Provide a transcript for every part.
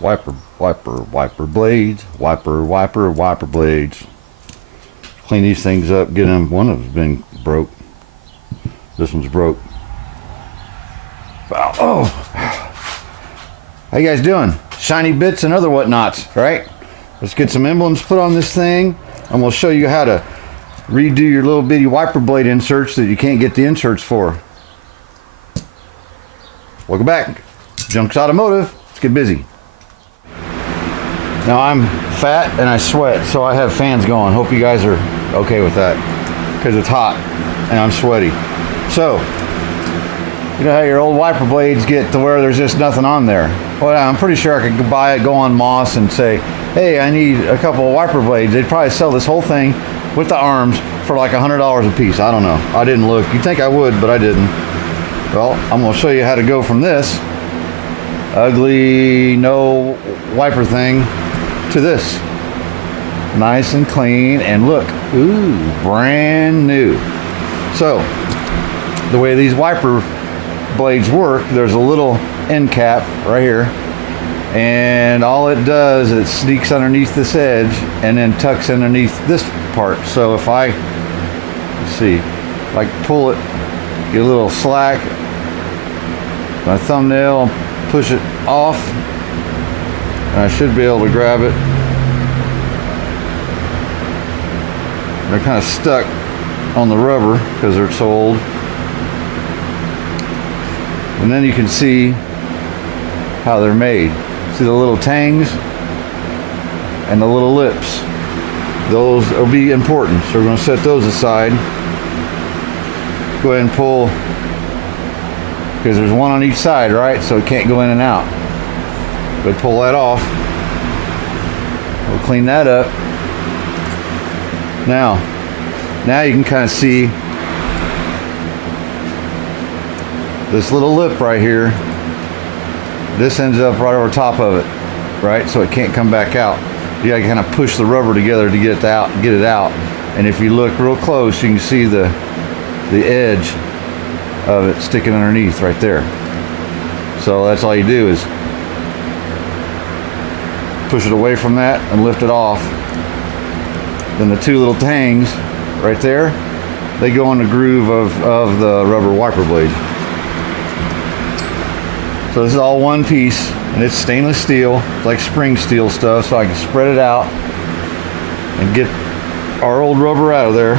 wiper blades, wiper blades. Clean these things up, get them. One of them's been broke. This one's broke. Oh, how you guys doing? Shiny bits and other whatnots, right? Let's get some emblems put on this thing, and we'll show you how to redo your little bitty wiper blade inserts that you can't get the inserts for. Welcome back. Junks Automotive. Let's get busy. Now I'm fat and I sweat, so I have fans going. Hope you guys are okay with that, because it's hot and I'm sweaty. So, you know how your old wiper blades get to where there's just nothing on there? Well, I'm pretty sure I could buy it, go on Moss and say, hey, I need a couple of wiper blades. They'd probably sell this whole thing with the arms for like $100 a piece. I don't know. I didn't look. You'd think I would, but I didn't. Well, I'm going to show you how to go from this ugly, no wiper thing to this. Nice and clean, and look, ooh, brand new. So, the way these wiper blades work, there's a little end cap right here, and all it does is it sneaks underneath this edge and then tucks underneath this part. So if I, let's see, like pull it, get a little slack, my thumbnail, push it off, and I should be able to grab it. They're kind of stuck on the rubber because they're so old. And then you can see how they're made. See the little tangs and the little lips. Those will be important, so we're going to set those aside. Go ahead and pull, because there's one on each side, right? So it can't go in and out. But pull that off. We'll clean that up. Now you can kind of see this little lip right here. This ends up right over top of it, right? So it can't come back out. You gotta kind of push the rubber together to get it out. And if you look real close, you can see the edge of it sticking underneath right there. So that's all you do is push it away from that and lift it off. Then the two little tangs right there, they go in the groove of the rubber wiper blade. So this is all one piece, and it's stainless steel. It's like spring steel stuff, so I can spread it out and get our old rubber out of there,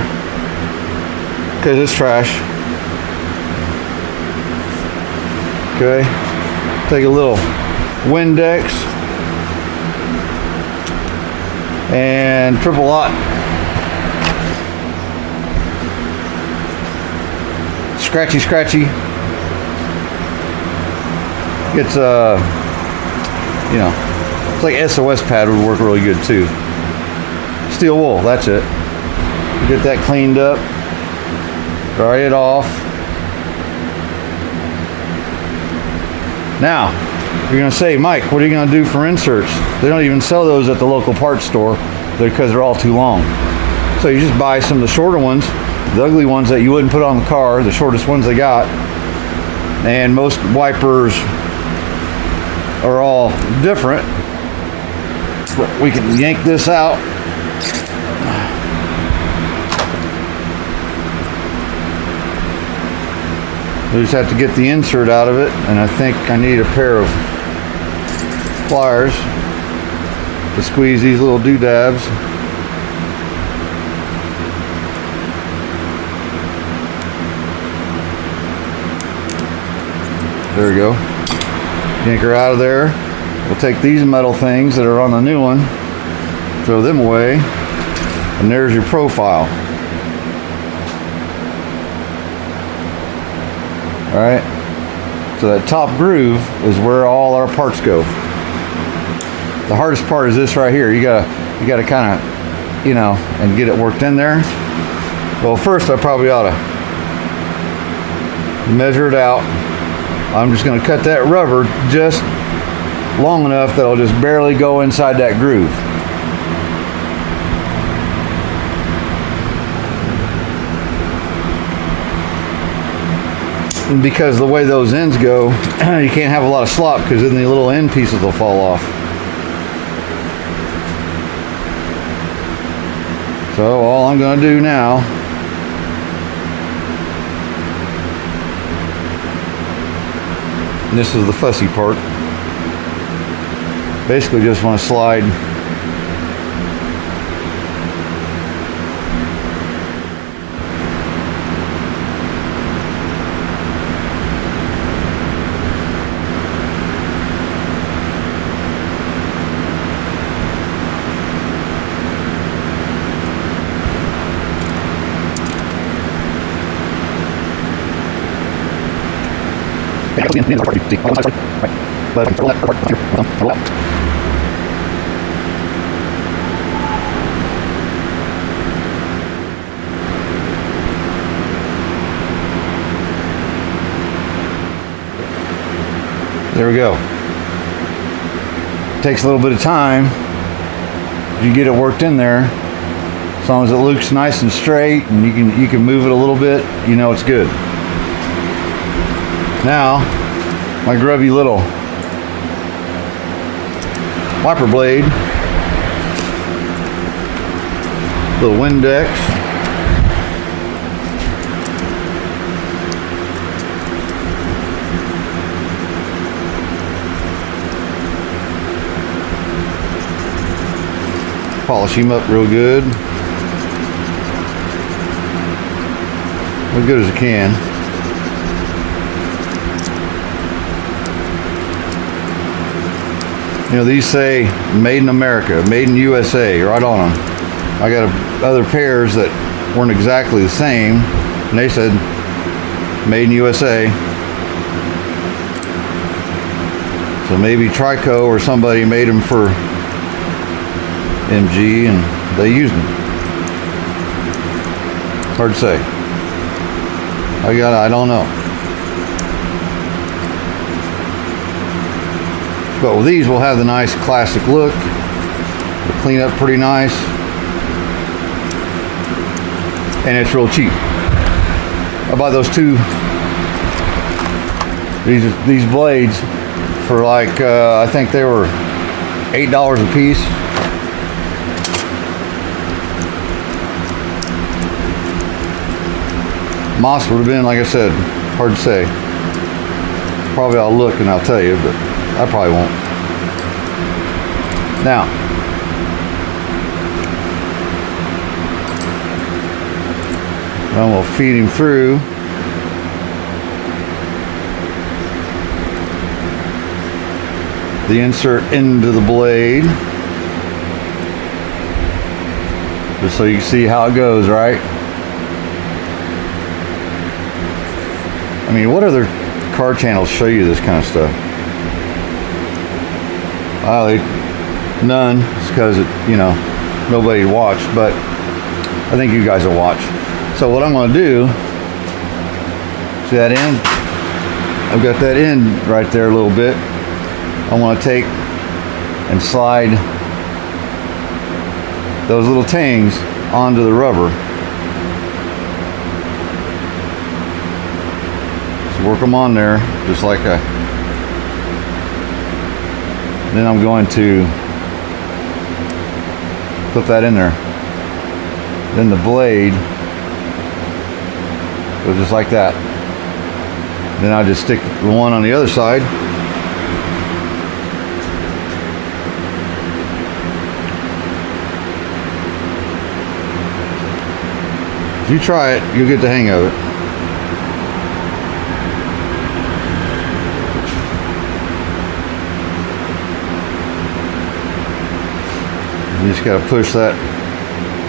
because it's trash. Okay, take a little Windex and triple lot. Scratchy. It's you know, it's like SOS pad would work really good too. Steel wool, that's it. Get that cleaned up, dry it off. Now, you're gonna say, Mike, what are you gonna do for inserts? They don't even sell those at the local parts store because they're all too long. So you just buy some of the shorter ones, the ugly ones that you wouldn't put on the car, the shortest ones they got. And most wipers are all different. But we can yank this out. We just have to get the insert out of it, and I think I need a pair of pliers to squeeze these little doodabs. There we go. Yank her out of there. We'll take these metal things that are on the new one, throw them away, and there's your profile. All right, so that top groove is where all our parts go. The hardest part is this right here. You gotta kind of, and get it worked in there. Well, first I probably ought to measure it out. I'm just going to cut that rubber just long enough that it'll just barely go inside that groove. And because the way those ends go, you can't have a lot of slop, because then the little end pieces will fall off. So all I'm going to do now this is the fussy part. Basically just want to slide There we go. Takes a little bit of time. You get it worked in there. As long as it looks nice and straight and you can move it a little bit, you know it's good. Now, my grubby little wiper blade, little Windex. Polish him up real good. As good as I can. You know, these say made in America, made in USA, right on them. I got other pairs that weren't exactly the same, and they said made in USA. So maybe Trico or somebody made them for MG and they used them. Hard to say. I don't know. But with these, we'll have the nice classic look. It'll clean up pretty nice. And it's real cheap. I bought those these blades for like, I think they were $8 a piece. Moss would have been, like I said, hard to say. Probably I'll look and I'll tell you, but I probably won't. Now, then we'll feed him through. The insert into the blade. Just so you can see how it goes, right? I mean, what other car channels show you this kind of stuff? None. It's because nobody watched, but I think you guys will watch. So what I'm going to do, see that end? I've got that end right there a little bit. I want to take and slide those little tangs onto the rubber. Work them on there just like a, then I'm going to put that in there. Then the blade goes just like that. Then I just stick the one on the other side. If you try it, you'll get the hang of it. You just got to push that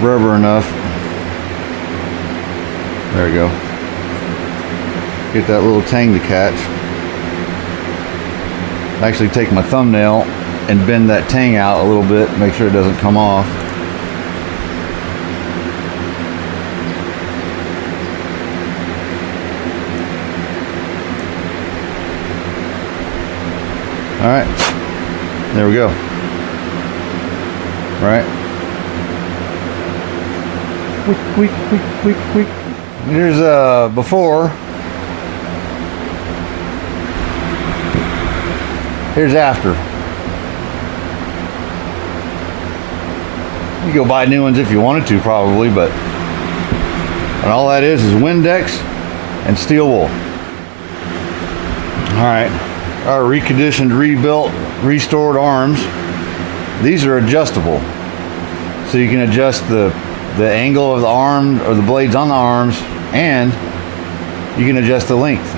rubber enough. There you go. Get that little tang to catch. Actually take my thumbnail and bend that tang out a little bit, make sure it doesn't come off. All right, there we go. Right? Quick. Here's before. Here's after. You go buy new ones if you wanted to, probably, but and all that is Windex and steel wool. All right, our reconditioned, rebuilt, restored arms. These are adjustable, so you can adjust the angle of the arm or the blades on the arms, and you can adjust the length.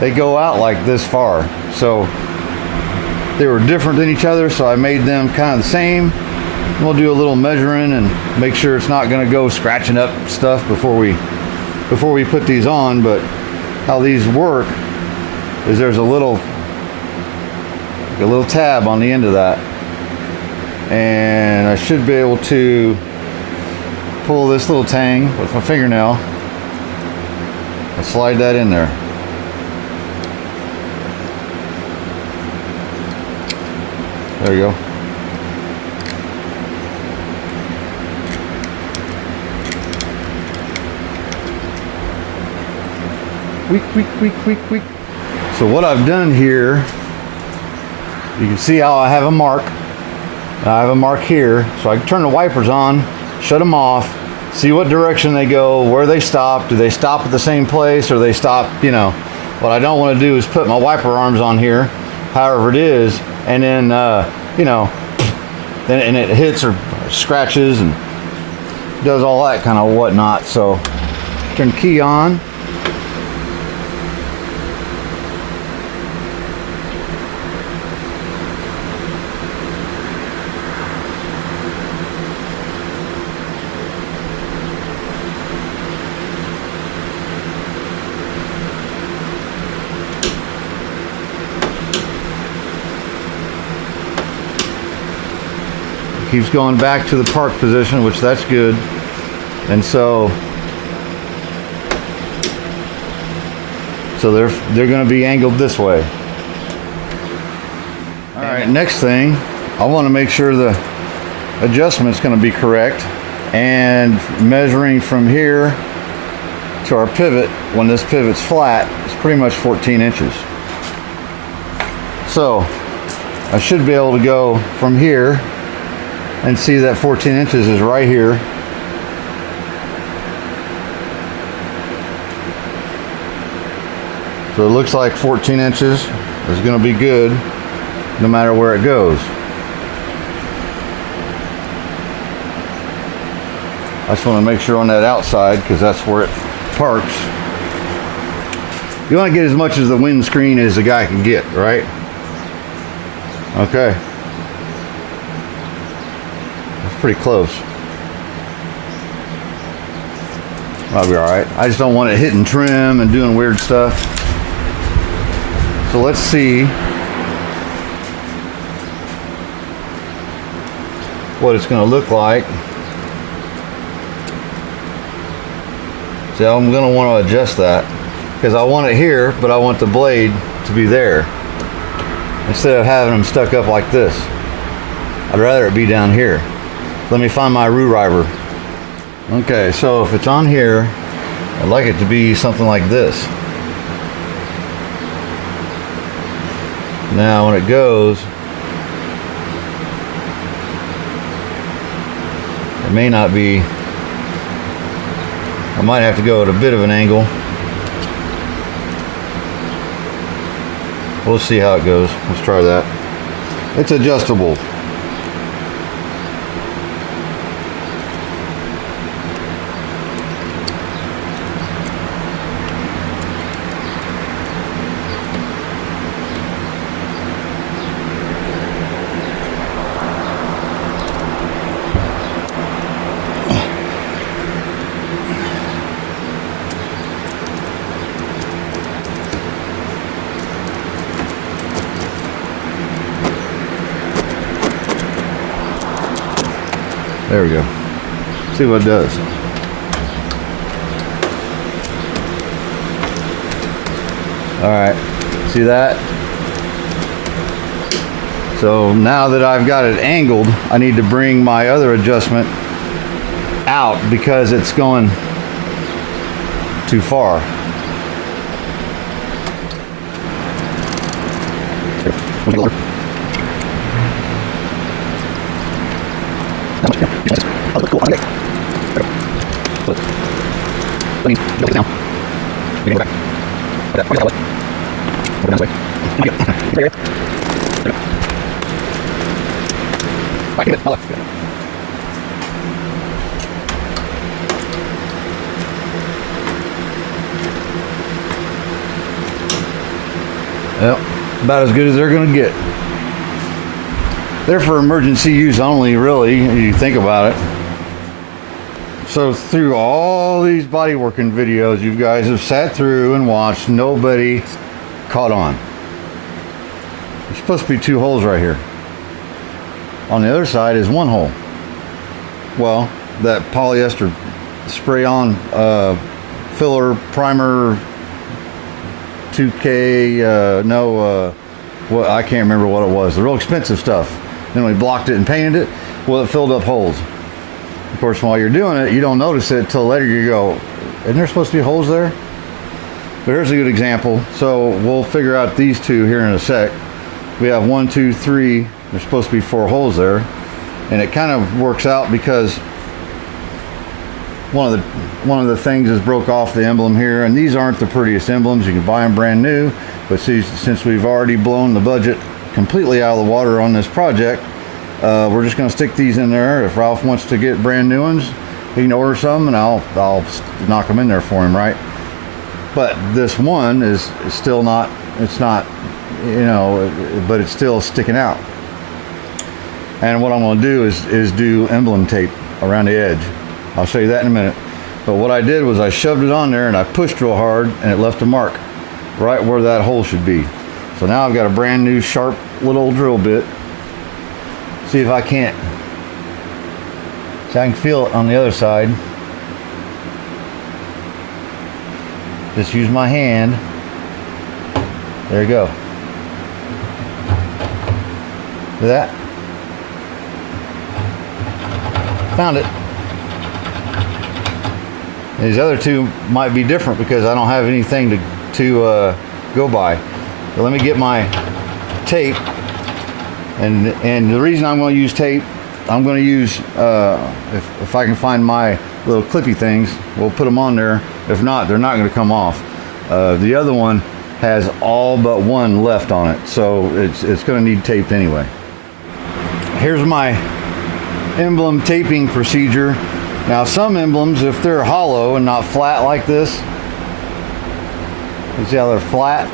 They go out like this far, so they were different than each other, so I made them kind of the same. We'll do a little measuring and make sure it's not going to go scratching up stuff before we put these on. But how these work is there's a little tab on the end of that, and I should be able to pull this little tang with my fingernail and slide that in there. There you go. Weak. So what I've done here, you can see how I have a mark. I have a mark here, so I can turn the wipers on, shut them off, see what direction they go, where they stop. Do they stop at the same place, or they stop, you know? What I don't want to do is put my wiper arms on here, however it is, and then, you know, then it hits or scratches and does all that kind of whatnot. So turn the key on. Keeps going back to the park position, which that's good. And so they're going to be angled this way. All right, next thing, I want to make sure the adjustment's going to be correct, and measuring from here to our pivot, when this pivot's flat, it's pretty much 14 inches. So I should be able to go from here and see that 14 inches is right here. So it looks like 14 inches is going to be good no matter where it goes. I just want to make sure on that outside, because that's where it parks. You want to get as much as the windscreen as the guy can get, right? Okay. Pretty close. I'll be all right. I just don't want it hitting trim and doing weird stuff. So let's see what it's going to look like. See, I'm going to want to adjust that because I want it here, but I want the blade to be there instead of having them stuck up like this. I'd rather it be down here. Let me find my screwdriver. Okay, so if it's on here, I'd like it to be something like this. Now when it goes, it may not be, I might have to go at a bit of an angle. We'll see how it goes. Let's try that. It's adjustable. There we go. See what it does. All right, see that? So now that I've got it angled, I need to bring my other adjustment out because it's going too far. Well, about as good as they're going to get. They're for emergency use only, really, if you think about it. So through all these body working videos you guys have sat through and watched, nobody caught on. There's supposed to be 2 holes right here. On the other side is 1 hole. Well, that polyester spray-on filler primer 2K, well, I can't remember what it was. The real expensive stuff. Then we blocked it and painted it. Well, it filled up holes. Of course, while you're doing it, you don't notice it till later. You go, isn't there supposed to be holes there? But here's a good example. So we'll figure out these 2 here in a sec. We have 1, 2, 3. There's supposed to be 4 holes there, and it kind of works out because one of the things is broke off the emblem here, and these aren't the prettiest emblems. You can buy them brand new, but see, since we've already blown the budget completely out of the water on this project, we're just going to stick these in there. If Ralph wants to get brand new ones, he can order some, and I'll knock them in there for him, right? But this one is still not. It's not, you know, but it's still sticking out. And what I'm going to do is do emblem tape around the edge. I'll show you that in a minute. But what I did was I shoved it on there and I pushed real hard, and it left a mark right where that hole should be. So now I've got a brand new sharp little drill bit. See if I can't. So I can feel it on the other side. Just use my hand. There you go. See that? Found it. These other 2 might be different because I don't have anything to go by. So let me get my tape, and the reason I'm going to use tape, I'm going to use if I can find my little clippy things, we'll put them on there. If not, they're not going to come off. The other one has all but 1 left on it, so it's going to need tape anyway. Here's my emblem taping procedure. Now, some emblems, if they're hollow and not flat like this, you see how they're flat,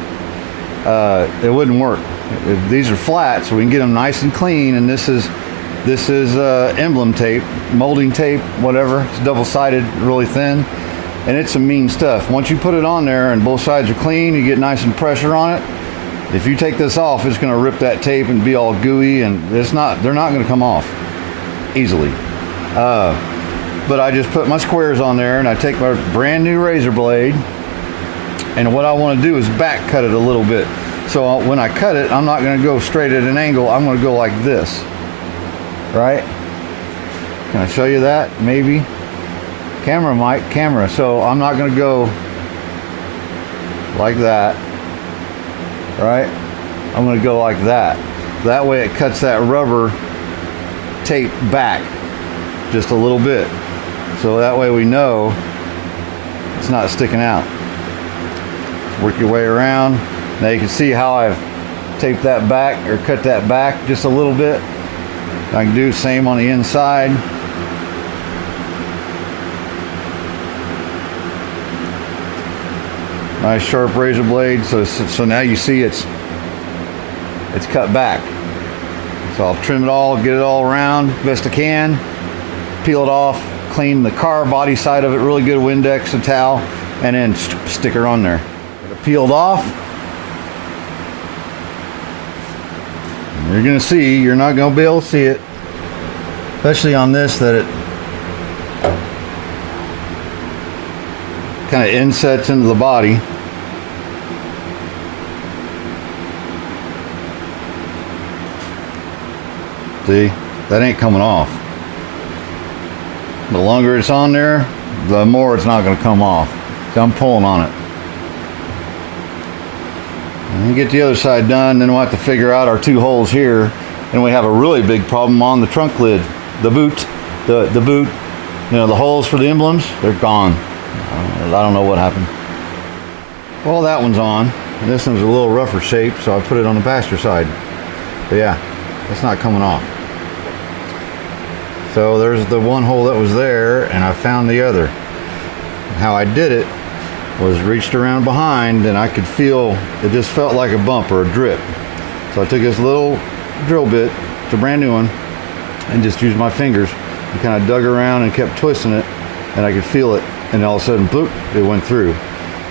it wouldn't work. These are flat, so we can get them nice and clean. And this is emblem tape, molding tape, whatever. It's double-sided, really thin, and it's some mean stuff. Once you put it on there and both sides are clean, you get nice and pressure on it. If you take this off, it's going to rip that tape and be all gooey, and they're not going to come off easily. But I just put my squares on there, and I take my brand new razor blade, and what I want to do is back cut it a little bit. So when I cut it, I'm not going to go straight at an angle. I'm going to go like this, right? Can I show you that? Maybe. Camera, Mike, camera. So I'm not going to go like that, right? I'm going to go like that. That way it cuts that rubber tape back just a little bit. So that way we know it's not sticking out. Work your way around. Now you can see how I've taped that back or cut that back just a little bit. I can do the same on the inside. Nice sharp razor blade. So now you see it's cut back. So I'll trim it all, get it all around best I can, peel it off, clean the car body side of it really good, Windex, a towel, and then stick her on there. Get it peeled off. You're gonna see, you're not gonna be able to see it, especially on this, that it kind of insets into the body. See, that ain't coming off. The longer it's on there, the more it's not going to come off. So I'm pulling on it. And get the other side done, then we'll have to figure out our 2 holes here. And we have a really big problem on the trunk lid. The boot, the boot, you know, the holes for the emblems, they're gone. I don't know what happened. Well, that one's on. This one's a little rougher shape, so I put it on the passenger side. But yeah, it's not coming off. So there's the one hole that was there, and I found the other. How I did it was reached around behind, and I could feel, it just felt like a bump or a drip. So I took this little drill bit, it's a brand new one, and just used my fingers and kind of dug around and kept twisting it, and I could feel it, and all of a sudden, bloop, it went through.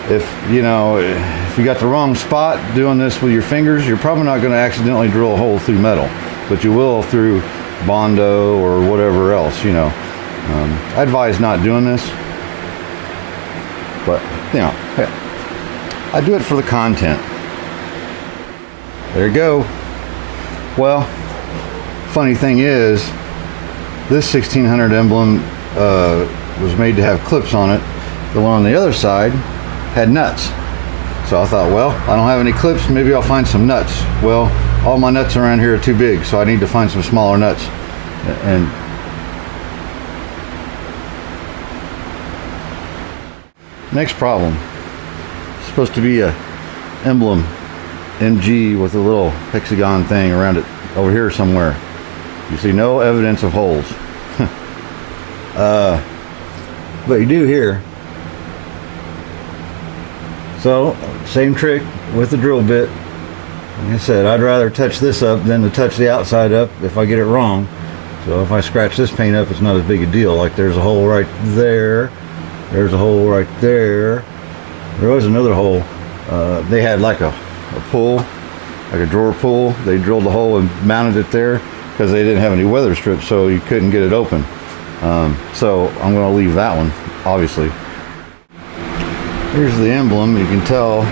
If you got the wrong spot doing this with your fingers, you're probably not going to accidentally drill a hole through metal, but you will through Bondo or whatever else, I advise not doing this, but I do it for the content. There you go. Well, funny thing is, this 1600 emblem was made to have clips on it. The one on the other side had nuts. So I thought, well, I don't have any clips, maybe I'll find some nuts. Well, all my nuts around here are too big, so I need to find some smaller nuts. And next problem. It's supposed to be a emblem MG with a little hexagon thing around it over here somewhere. You see no evidence of holes. But you do here. So, same trick with the drill bit. Like I said, I'd rather touch this up than to touch the outside up if I get it wrong. So if I scratch this paint up, it's not as big a deal. Like there's a hole right there. There's a hole right there. There was another hole. They had like a pull, like a drawer pull. They drilled the hole and mounted it there because they didn't have any weather strips, so you couldn't get it open. So I'm going to leave that one, obviously. Here's the emblem. You can tell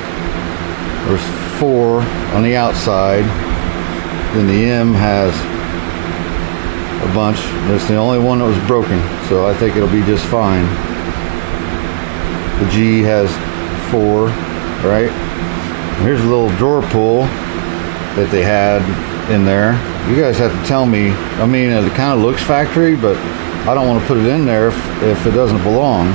there's 4 on the outside. Then the M has a bunch. That's the only one that was broken, so I think it'll be just fine. The G has 4, right? And here's a little drawer pull that they had in there. You guys have to tell me. I mean, it kind of looks factory, but I don't want to put it in there if it doesn't belong.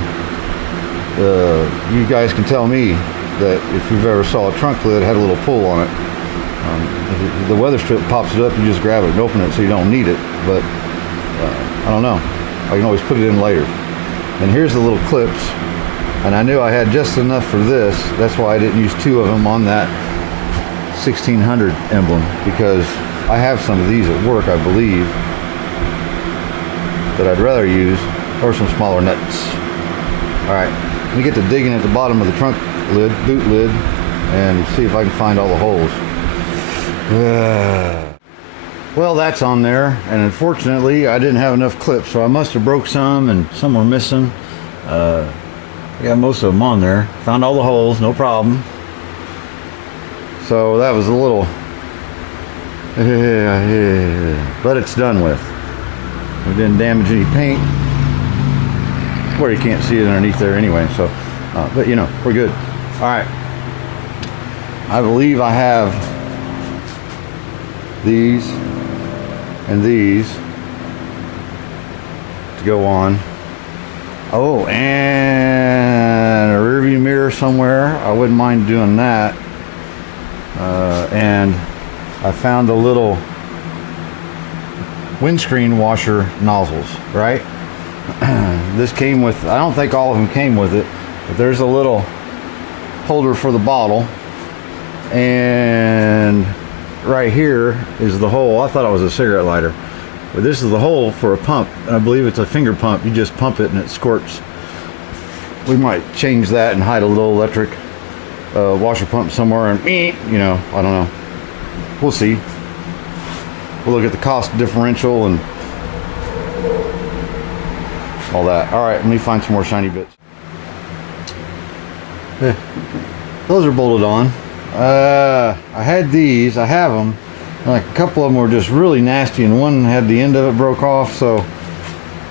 You guys can tell me that if you've ever saw a trunk lid had a little pull on it. If the weather strip pops it up, you just grab it and open it, so you don't need it. But I don't know. I can always put it in later. And here's the little clips. And I knew I had just enough for this. That's why I didn't use 2 of them on that 1600 emblem, because I have some of these at work, I believe, that I'd rather use, or some smaller nuts. All right, let me get to digging at the bottom of the trunk lid, boot lid, and see if I can find all the holes. Well, that's on there, and unfortunately I didn't have enough clips, so I must have broke some and some were missing. I got most of them on there. Found all the holes, no problem. So that was a little, but it's done with. We didn't damage any paint, where you can't see it underneath there anyway. So, but we're good. All right. I believe I have these and these to go on. Oh, and a rear view mirror somewhere. I wouldn't mind doing that. And I found the little windscreen washer nozzles, right? This came with, I don't think all of them came with it, but there's a little holder for the bottle, and right here is the hole. I thought it was a cigarette lighter, but this is the hole for a pump. I believe it's a finger pump. You just pump it and it squirts. We might change that and hide a little electric washer pump somewhere, and I don't know. We'll see. We'll look at the cost differential and all that. All right, let me find some more shiny bits. Those are bolted on. I had these. I have them. Like a couple of them were just really nasty, and one had the end of it broke off. So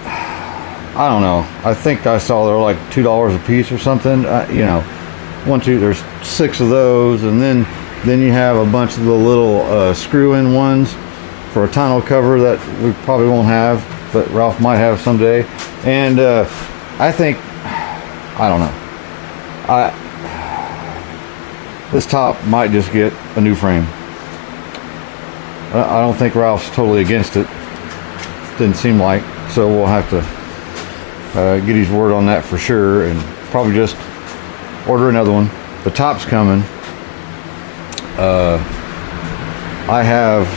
I don't know. I think I saw they're like $2 a piece or something. There's 6 of those, and then you have a bunch of the little screw-in ones for a tonneau cover that we probably won't have, but Ralph might have someday. And I think, I don't know. this top might just get a new frame. I don't think Ralph's totally against it. Didn't seem like. So we'll have to get his word on that for sure, and probably just order another one. The top's coming. I have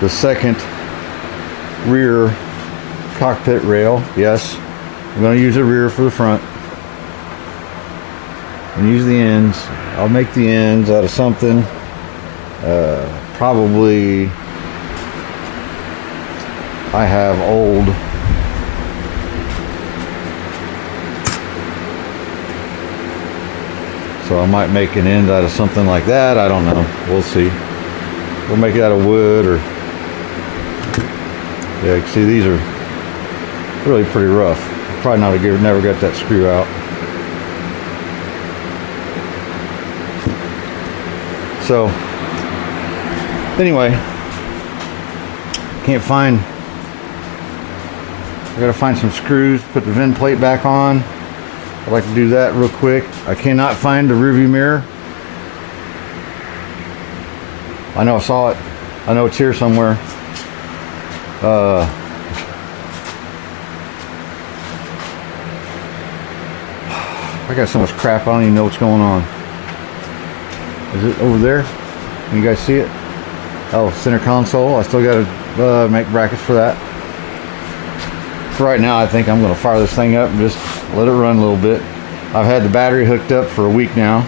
the second rear cockpit rail. Yes, I'm going to use the rear for the front and use the ends. I'll make the ends out of something, probably I have old so I might make an end out of something like that. I don't know, we'll see. We'll make it out of wood, or yeah, you can see these are really pretty rough. Probably not never got that screw out. So anyway, can't find, I gotta find some screws, put the VIN plate back on. I'd like to do that real quick. I cannot find the rearview mirror. I know I saw it. I know it's here somewhere. I got so much crap, I don't even know what's going on. Is it over there? Can you guys see it? Oh, center console. I still got to make brackets for that. For right now, I think I'm going to fire this thing up and just let it run a little bit. I've had the battery hooked up for a week now.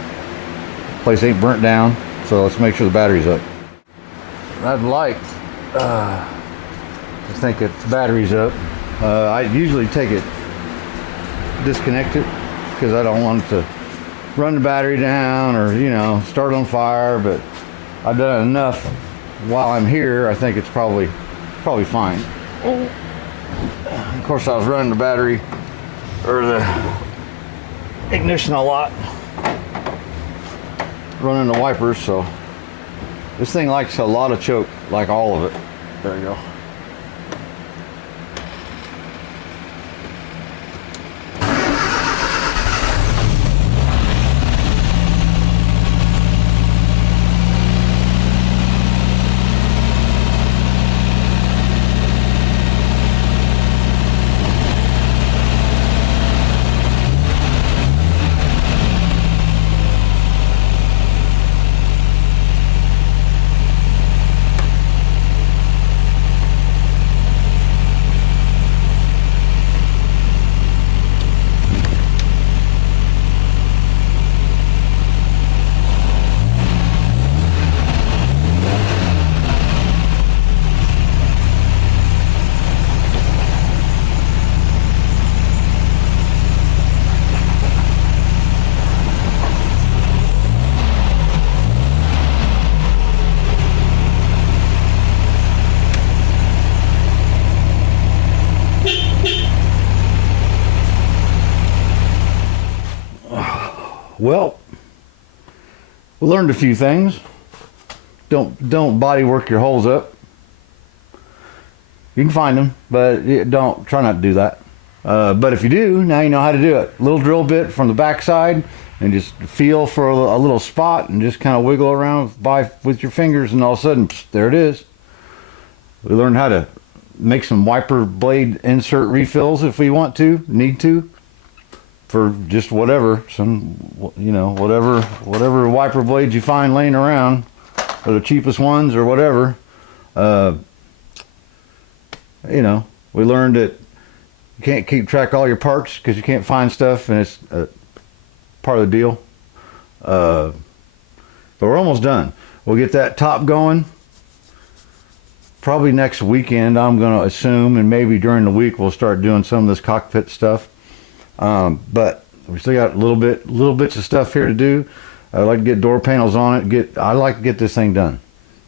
Place ain't burnt down, so let's make sure the battery's up. I'd like to think that the battery's up. I usually take it, disconnect it, because I don't want it to run the battery down or, you know, start on fire, but I've done enough while I'm here. I think it's probably fine. Of course, I was running the battery or the ignition a lot, running the wipers, so this thing likes a lot of choke, like all of it. There you go. Well, we learned a few things. Don't body work your holes up. You can find them, but try not to do that. But if you do, now you know how to do it. Little drill bit from the back side, and just feel for a little spot, and just kind of wiggle around with your fingers, and all of a sudden, psh, there it is. We learned how to make some wiper blade insert refills if we need to. For just whatever, whatever wiper blades you find laying around, or the cheapest ones or whatever. We learned that you can't keep track of all your parts because you can't find stuff, and it's part of the deal. But we're almost done. We'll get that top going probably next weekend, I'm going to assume, and maybe during the week we'll start doing some of this cockpit stuff. But we still got little bits of stuff here to do. I'd like to get door panels on it. I'd like to get this thing done.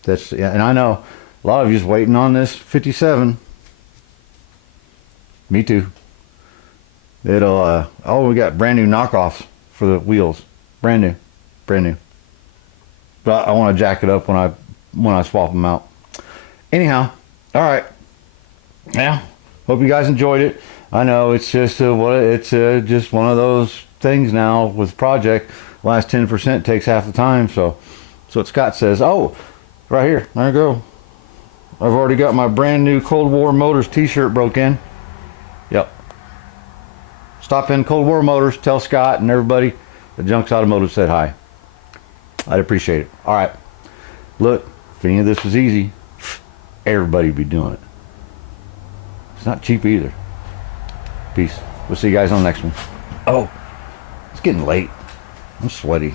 And I know a lot of you's waiting on this 57. Me too. It'll. We got brand new knockoffs for the wheels. Brand new. But I want to jack it up when I swap them out. Anyhow, all right. Now hope you guys enjoyed it. I know it's just just one of those things now with project. Last 10% takes half the time, so that's what Scott says. Oh, right here, there you go. I've already got my brand new Cold War Motors t-shirt broke in. Yep. Stop in Cold War Motors, tell Scott and everybody that Junks Automotive said hi. I'd appreciate it. All right. Look, if any of this was easy, everybody would be doing it. It's not cheap either. Peace. We'll see you guys on the next one. Oh, it's getting late. I'm sweaty.